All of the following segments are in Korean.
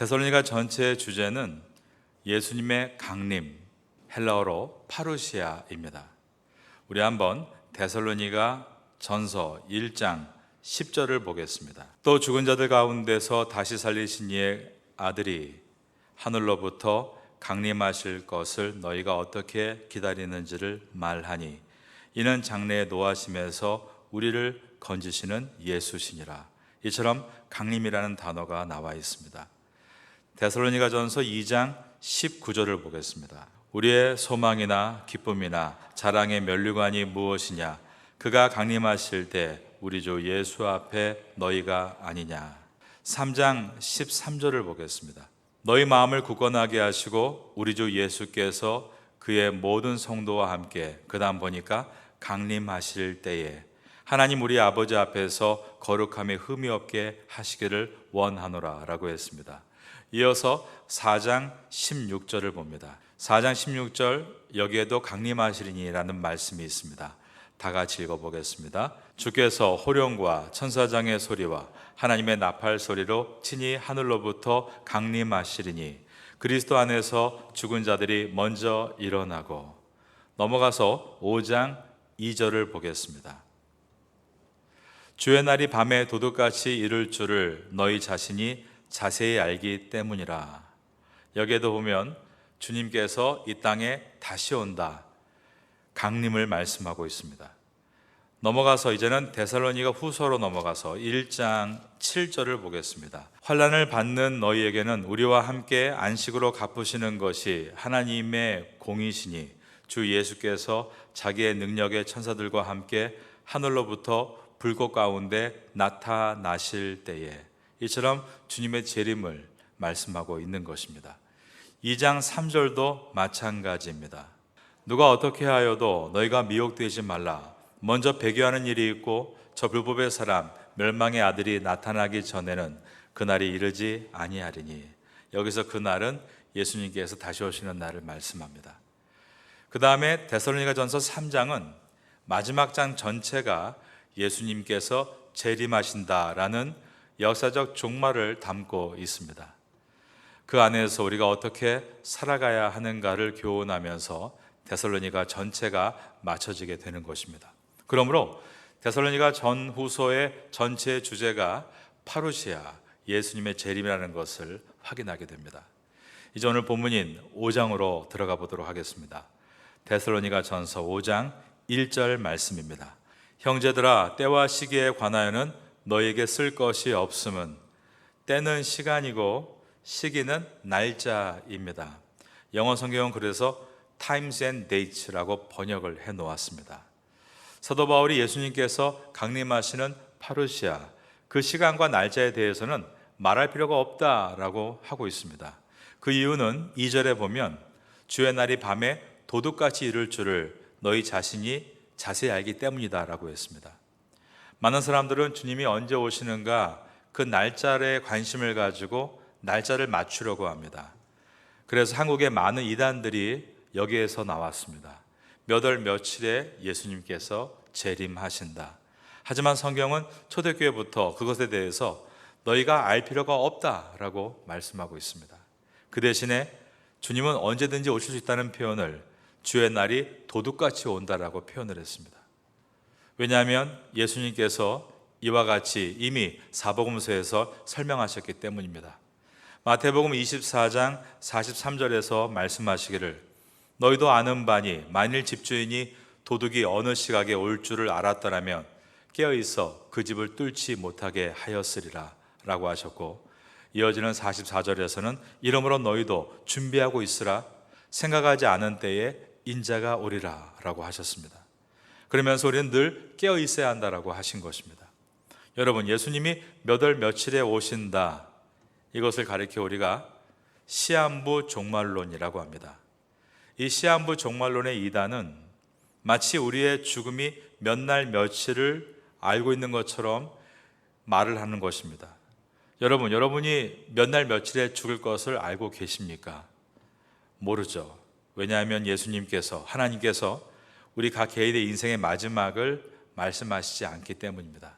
데살로니가 전체의 주제는 예수님의 강림, 헬라어로 파루시아입니다. 우리 한번 데살로니가 전서 1장 10절을 보겠습니다. 또 죽은 자들 가운데서 다시 살리신 이의 아들이 하늘로부터 강림하실 것을 너희가 어떻게 기다리는지를 말하니 이는 장래에 노하심에서 우리를 건지시는 예수시니라. 이처럼 강림이라는 단어가 나와 있습니다. 데살로니가 전서 2장 19절을 보겠습니다. 우리의 소망이나 기쁨이나 자랑의 면류관이 무엇이냐? 그가 강림하실 때 우리 주 예수 앞에 너희가 아니냐. 3장 13절을 보겠습니다. 너희 마음을 굳건하게 하시고 우리 주 예수께서 그의 모든 성도와 함께, 그 다음 보니까 강림하실 때에 하나님 우리 아버지 앞에서 거룩함에 흠이 없게 하시기를 원하노라 라고 했습니다. 이어서 4장 16절을 봅니다. 4장 16절, 여기에도 강림하시리니라는 말씀이 있습니다. 다 같이 읽어보겠습니다. 주께서 호령과 천사장의 소리와 하나님의 나팔 소리로 친히 하늘로부터 강림하시리니 그리스도 안에서 죽은 자들이 먼저 일어나고. 넘어가서 5장 2절을 보겠습니다. 주의 날이 밤에 도둑같이 이를 줄을 너희 자신이 자세히 알기 때문이라. 여기에도 보면 주님께서 이 땅에 다시 온다, 강림을 말씀하고 있습니다. 넘어가서 이제는 데살로니가 후서로 넘어가서 1장 7절을 보겠습니다. 환난을 받는 너희에게는 우리와 함께 안식으로 갚으시는 것이 하나님의 공이시니 주 예수께서 자기의 능력의 천사들과 함께 하늘로부터 불꽃 가운데 나타나실 때에, 이처럼 주님의 재림을 말씀하고 있는 것입니다. 2장 3절도 마찬가지입니다. 누가 어떻게 하여도 너희가 미혹되지 말라. 먼저 배교하는 일이 있고 저 불법의 사람 멸망의 아들이 나타나기 전에는 그날이 이르지 아니하리니. 여기서 그날은 예수님께서 다시 오시는 날을 말씀합니다. 그 다음에 데살로니가 전서 3장은 마지막 장 전체가 예수님께서 재림하신다라는 역사적 종말을 담고 있습니다. 그 안에서 우리가 어떻게 살아가야 하는가를 교훈하면서 데살로니가 전체가 맞춰지게 되는 것입니다. 그러므로 데살로니가 전후서의 전체 주제가 파루시아, 예수님의 재림이라는 것을 확인하게 됩니다. 이제 오늘 본문인 5장으로 들어가 보도록 하겠습니다. 데살로니가 전서 5장 1절 말씀입니다. 형제들아, 때와 시기에 관하여는 너에게 쓸 것이 없음은 때는 시간이고 시기는 날짜입니다. 영어 성경은 그래서 times and dates라고 번역을 해 놓았습니다. 사도 바울이 예수님께서 강림하시는 파루시아, 그 시간과 날짜에 대해서는 말할 필요가 없다라고 하고 있습니다. 그 이유는 2절에 보면 주의 날이 밤에 도둑같이 이를 줄을 너희 자신이 자세히 알기 때문이다 라고 했습니다. 많은 사람들은 주님이 언제 오시는가 그 날짜에 관심을 가지고 날짜를 맞추려고 합니다. 그래서 한국의 많은 이단들이 여기에서 나왔습니다. 몇 월 며칠에 예수님께서 재림하신다. 하지만 성경은 초대교회부터 그것에 대해서 너희가 알 필요가 없다라고 말씀하고 있습니다. 그 대신에 주님은 언제든지 오실 수 있다는 표현을 주의 날이 도둑같이 온다라고 표현을 했습니다. 왜냐하면 예수님께서 이와 같이 이미 사복음서에서 설명하셨기 때문입니다. 마태복음 24장 43절에서 말씀하시기를 너희도 아는 바니 만일 집주인이 도둑이 어느 시각에 올 줄을 알았더라면 깨어있어 그 집을 뚫지 못하게 하였으리라 라고 하셨고, 이어지는 44절에서는 이러므로 너희도 준비하고 있으라. 생각하지 않은 때에 인자가 오리라 라고 하셨습니다. 그러면서 우리는 늘 깨어 있어야 한다라고 하신 것입니다. 여러분, 예수님이 몇 월 며칠에 오신다, 이것을 가리켜 우리가 시한부 종말론이라고 합니다. 이 시한부 종말론의 이단은 마치 우리의 죽음이 몇 날 며칠을 알고 있는 것처럼 말을 하는 것입니다. 여러분이 몇 날 며칠에 죽을 것을 알고 계십니까? 모르죠. 왜냐하면 예수님께서, 하나님께서 우리 각 개인의 인생의 마지막을 말씀하시지 않기 때문입니다.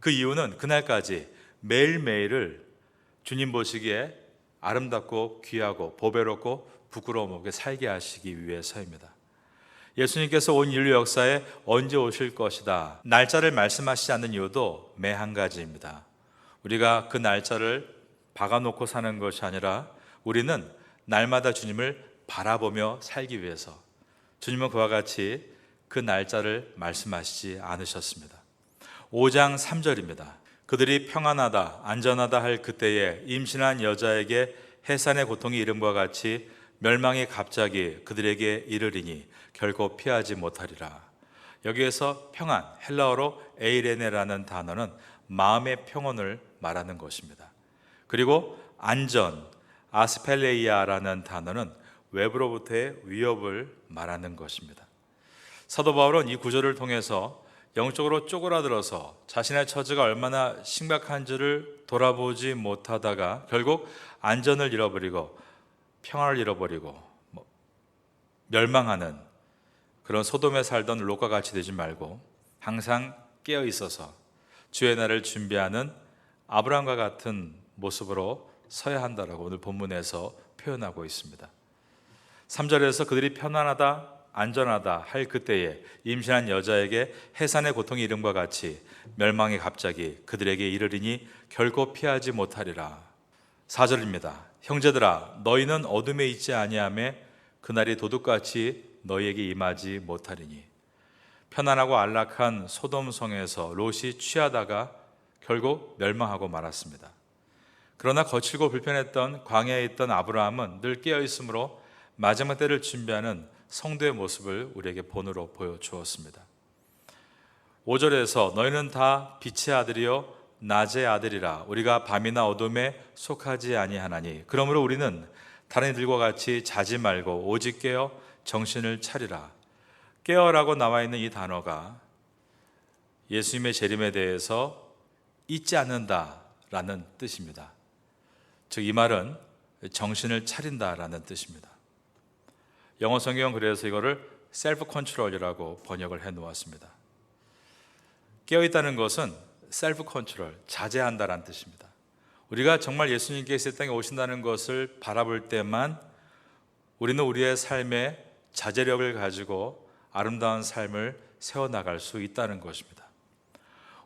그 이유는 그날까지 매일매일을 주님 보시기에 아름답고 귀하고 보배롭고 부끄러움 없게 살게 하시기 위해서입니다. 예수님께서 온 인류 역사에 언제 오실 것이다 날짜를 말씀하시지 않는 이유도 매 한 가지입니다. 우리가 그 날짜를 박아놓고 사는 것이 아니라 우리는 날마다 주님을 바라보며 살기 위해서 주님은 그와 같이 그 날짜를 말씀하시지 않으셨습니다. 5장 3절입니다. 그들이 평안하다 안전하다 할 그때에 임신한 여자에게 해산의 고통이 이름과 같이 멸망이 갑자기 그들에게 이르리니 결코 피하지 못하리라. 여기에서 평안, 헬라어로 에이레네라는 단어는 마음의 평온을 말하는 것입니다. 그리고 안전, 아스펠레이아라는 단어는 외부로부터의 위협을 말하는 것입니다. 사도 바울은 이 구절을 통해서 영적으로 쪼그라들어서 자신의 처지가 얼마나 심각한지를 돌아보지 못하다가 결국 안전을 잃어버리고 평화를 잃어버리고 멸망하는 그런 소돔에 살던 롯과 같이 되지 말고 항상 깨어 있어서 주의 날을 준비하는 아브라함과 같은 모습으로 서야 한다라고 오늘 본문에서 표현하고 있습니다. 3절에서 그들이 편안하다 안전하다 할 그때에 임신한 여자에게 해산의 고통이 이름과 같이 멸망이 갑자기 그들에게 이르리니 결코 피하지 못하리라. 4절입니다. 형제들아 너희는 어둠에 있지 아니하며 그날이 도둑같이 너희에게 임하지 못하리니. 편안하고 안락한 소돔성에서 롯이 취하다가 결국 멸망하고 말았습니다. 그러나 거칠고 불편했던 광야에 있던 아브라함은 늘 깨어있으므로 마지막 때를 준비하는 성도의 모습을 우리에게 본으로 보여주었습니다. 5절에서 너희는 다 빛의 아들이요 낮의 아들이라 우리가 밤이나 어둠에 속하지 아니하나니 그러므로 우리는 다른 이들과 같이 자지 말고 오직 깨어 정신을 차리라. 깨어라고 나와 있는 이 단어가 예수님의 재림에 대해서 잊지 않는다라는 뜻입니다. 즉 이 말은 정신을 차린다라는 뜻입니다. 영어 성경은 그래서 이거를 셀프 컨트롤이라고 번역을 해 놓았습니다. 깨어있다는 것은 셀프 컨트롤, 자제한다라는 뜻입니다. 우리가 정말 예수님께서 이 땅에 오신다는 것을 바라볼 때만 우리는 우리의 삶에 자제력을 가지고 아름다운 삶을 세워나갈 수 있다는 것입니다.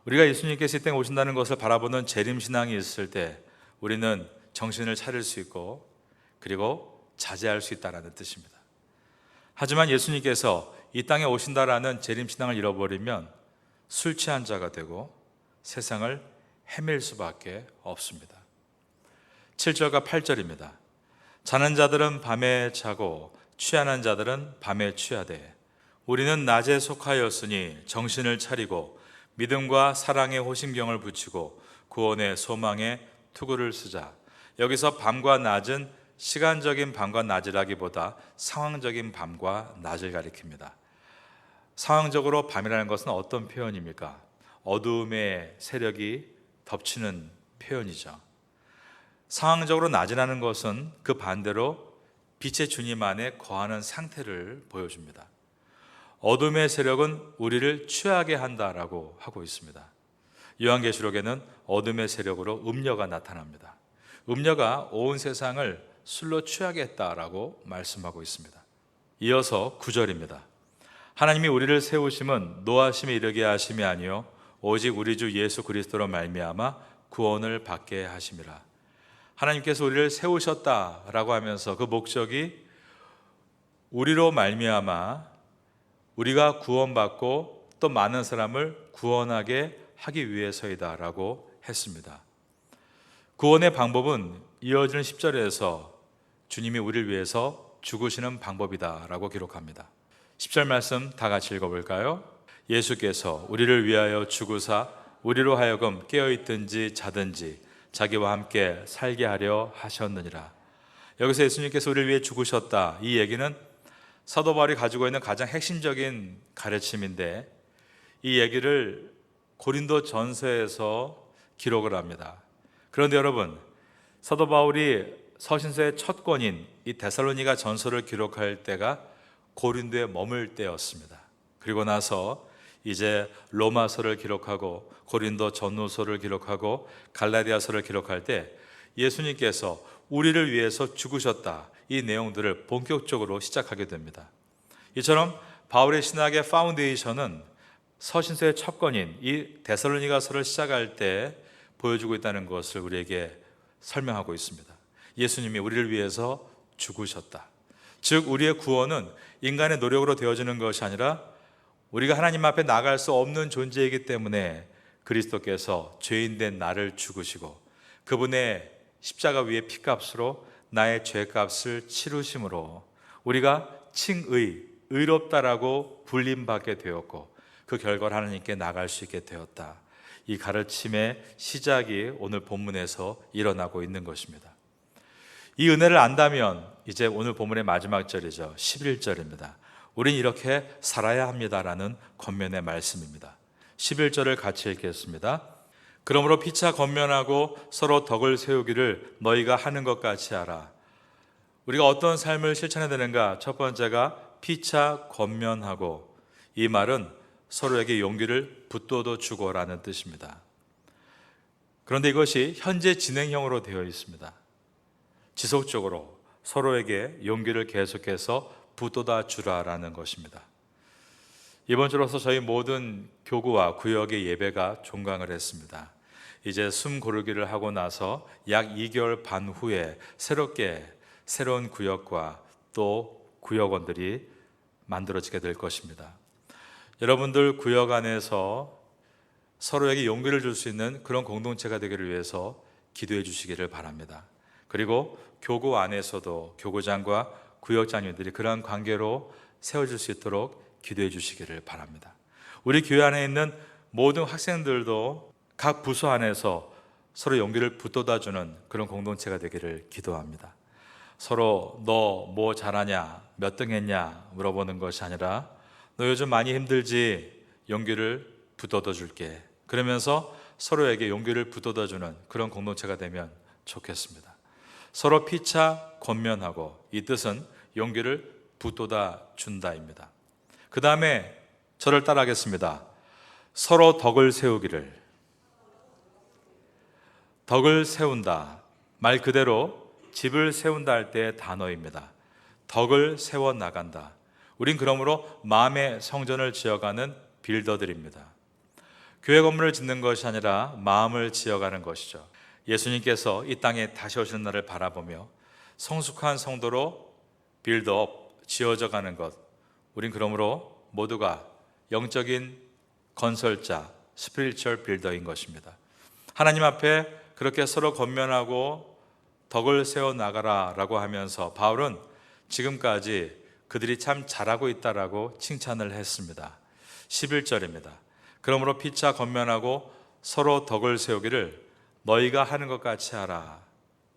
우리가 예수님께서 이 땅에 오신다는 것을 바라보는 재림신앙이 있을 때 우리는 정신을 차릴 수 있고 그리고 자제할 수 있다는 뜻입니다. 하지만 예수님께서 이 땅에 오신다라는 재림신앙을 잃어버리면 술 취한 자가 되고 세상을 헤맬 수밖에 없습니다. 7절과 8절입니다. 자는 자들은 밤에 자고 취하는 자들은 밤에 취하되 우리는 낮에 속하였으니 정신을 차리고 믿음과 사랑의 호심경을 붙이고 구원의 소망에 투구를 쓰자. 여기서 밤과 낮은 시간적인 밤과 낮이라기보다 상황적인 밤과 낮을 가리킵니다. 상황적으로 밤이라는 것은 어떤 표현입니까? 어두움의 세력이 덮치는 표현이죠. 상황적으로 낮이라는 것은 그 반대로 빛의 주님 안에 거하는 상태를 보여줍니다. 어둠의 세력은 우리를 취하게 한다라고 하고 있습니다. 요한계시록에는 어둠의 세력으로 음녀가 나타납니다. 음녀가 온 세상을 술로 취하게 했다라고 말씀하고 있습니다. 이어서 9절입니다. 하나님이 우리를 세우심은 노하심에 이르게 하심이 아니요 오직 우리 주 예수 그리스도로 말미암아 구원을 받게 하심이라. 하나님께서 우리를 세우셨다라고 하면서 그 목적이 우리로 말미암아 우리가 구원받고 또 많은 사람을 구원하게 하기 위해서이다라고 했습니다. 구원의 방법은 이어지는 10절에서 주님이 우리를 위해서 죽으시는 방법이다라고 기록합니다. 10절 말씀 다 같이 읽어볼까요? 예수께서 우리를 위하여 죽으사 우리로 하여금 깨어있든지 자든지 자기와 함께 살게 하려 하셨느니라. 여기서 예수님께서 우리를 위해 죽으셨다. 이 얘기는 사도 바울이 가지고 있는 가장 핵심적인 가르침인데 이 얘기를 고린도 전서에서 기록을 합니다. 그런데 여러분, 사도 바울이 서신서의 첫 권인 이 데살로니가 전서를 기록할 때가 고린도에 머물 때였습니다. 그리고 나서 이제 로마서를 기록하고 고린도 전후서를 기록하고 갈라디아서를 기록할 때 예수님께서 우리를 위해서 죽으셨다. 이 내용들을 본격적으로 시작하게 됩니다. 이처럼 바울의 신학의 파운데이션은 서신서의 첫 권인 이 데살로니가서를 시작할 때 보여주고 있다는 것을 우리에게 설명하고 있습니다. 예수님이 우리를 위해서 죽으셨다. 즉 우리의 구원은 인간의 노력으로 되어지는 것이 아니라 우리가 하나님 앞에 나갈 수 없는 존재이기 때문에 그리스도께서 죄인된 나를 죽으시고 그분의 십자가 위의 피값으로 나의 죄값을 치르심으로 우리가 칭의, 의롭다라고 불림받게 되었고 그 결과를 하나님께 나갈 수 있게 되었다. 이 가르침의 시작이 오늘 본문에서 일어나고 있는 것입니다. 이 은혜를 안다면 이제 오늘 본문의 마지막 절이죠. 11절입니다. 우린 이렇게 살아야 합니다라는 권면의 말씀입니다. 11절을 같이 읽겠습니다. 그러므로 피차 권면하고 서로 덕을 세우기를 너희가 하는 것 같이 하라. 우리가 어떤 삶을 실천해야 되는가? 첫 번째가 피차 권면하고, 이 말은 서로에게 용기를 북돋워 주고라는 뜻입니다. 그런데 이것이 현재 진행형으로 되어 있습니다. 지속적으로 서로에게 용기를 계속해서 북돋아 주라라는 것입니다. 이번 주로서 저희 모든 교구와 구역의 예배가 종강을 했습니다. 이제 숨 고르기를 하고 나서 약 2개월 반 후에 새롭게 새로운 구역과 또 구역원들이 만들어지게 될 것입니다. 여러분들 구역 안에서 서로에게 용기를 줄 수 있는 그런 공동체가 되기를 위해서 기도해 주시기를 바랍니다. 그리고 교구 안에서도 교구장과 구역장님들이 그러한 관계로 세워질 수 있도록 기도해 주시기를 바랍니다. 우리 교회 안에 있는 모든 학생들도 각 부서 안에서 서로 용기를 북돋아주는 그런 공동체가 되기를 기도합니다. 서로 너 뭐 잘하냐, 몇 등 했냐 물어보는 것이 아니라 너 요즘 많이 힘들지? 용기를 북돋아 줄게. 그러면서 서로에게 용기를 북돋아주는 그런 공동체가 되면 좋겠습니다. 서로 피차 권면하고, 이 뜻은 용기를 북돋아 준다입니다. 그 다음에 저를 따라하겠습니다. 서로 덕을 세우기를. 덕을 세운다. 말 그대로 집을 세운다 할 때의 단어입니다. 덕을 세워 나간다. 우린 그러므로 마음의 성전을 지어가는 빌더들입니다. 교회 건물을 짓는 것이 아니라 마음을 지어가는 것이죠. 예수님께서 이 땅에 다시 오시는 날을 바라보며 성숙한 성도로 빌드업, 지어져 가는 것, 우린 그러므로 모두가 영적인 건설자, 스피리추얼 빌더인 것입니다. 하나님 앞에 그렇게 서로 권면하고 덕을 세워 나가라 라고 하면서 바울은 지금까지 그들이 참 잘하고 있다라고 칭찬을 했습니다. 11절입니다. 그러므로 피차 권면하고 서로 덕을 세우기를 너희가 하는 것 같이 하라.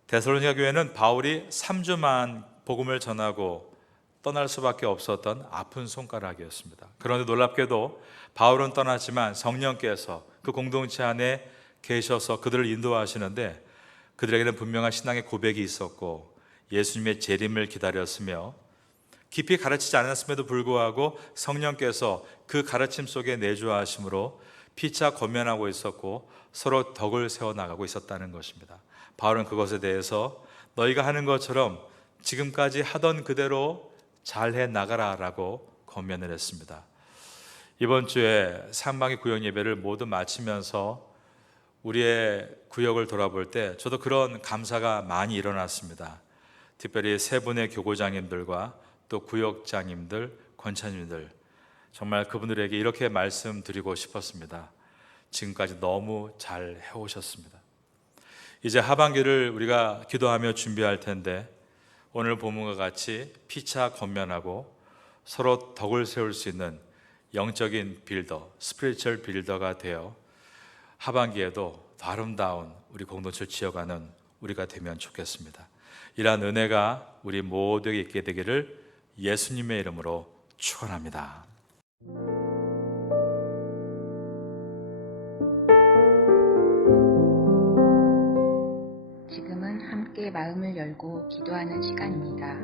데살로니가 교회는 바울이 3주만 복음을 전하고 떠날 수밖에 없었던 아픈 손가락이었습니다. 그런데 놀랍게도 바울은 떠났지만 성령께서 그 공동체 안에 계셔서 그들을 인도하시는데 그들에게는 분명한 신앙의 고백이 있었고 예수님의 재림을 기다렸으며 깊이 가르치지 않았음에도 불구하고 성령께서 그 가르침 속에 내주하심으로 피차 권면하고 있었고 서로 덕을 세워나가고 있었다는 것입니다. 바울은 그것에 대해서 너희가 하는 것처럼 지금까지 하던 그대로 잘해 나가라 라고 권면을 했습니다. 이번 주에 산방의 구역 예배를 모두 마치면서 우리의 구역을 돌아볼 때 저도 그런 감사가 많이 일어났습니다. 특별히 세 분의 교구장님들과 또 구역장님들, 권차님들, 정말 그분들에게 이렇게 말씀드리고 싶었습니다. 지금까지 너무 잘 해오셨습니다. 이제 하반기를 우리가 기도하며 준비할 텐데 오늘 본문과 같이 피차 권면하고 서로 덕을 세울 수 있는 영적인 빌더, 스피리추얼 빌더가 되어 하반기에도 더 아름다운 우리 공동체를 지어가는 우리가 되면 좋겠습니다. 이러한 은혜가 우리 모두에게 있게 되기를 예수님의 이름으로 축원합니다. 지금은 함께 마음을 열고 기도하는 시간입니다.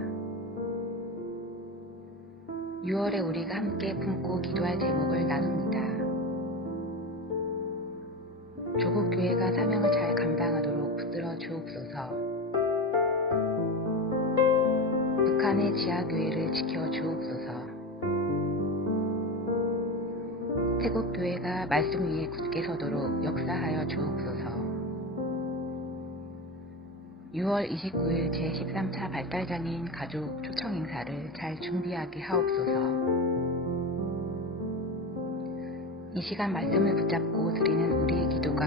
6월에 우리가 함께 품고 기도할 제목을 나눕니다. 조국 교회가 사명을 잘 감당하도록 붙들어 주옵소서. 북한의 지하교회를 지켜 주옵소서. 태국교회가 말씀 위에 굳게 서도록 역사하여 주옵소서. 6월 29일 제13차 발달장애인 가족 초청 행사를 잘 준비하게 하옵소서. 이 시간 말씀을 붙잡고 드리는 우리의 기도가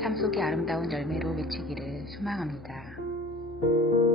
삶 속의 아름다운 열매로 맺히기를 소망합니다.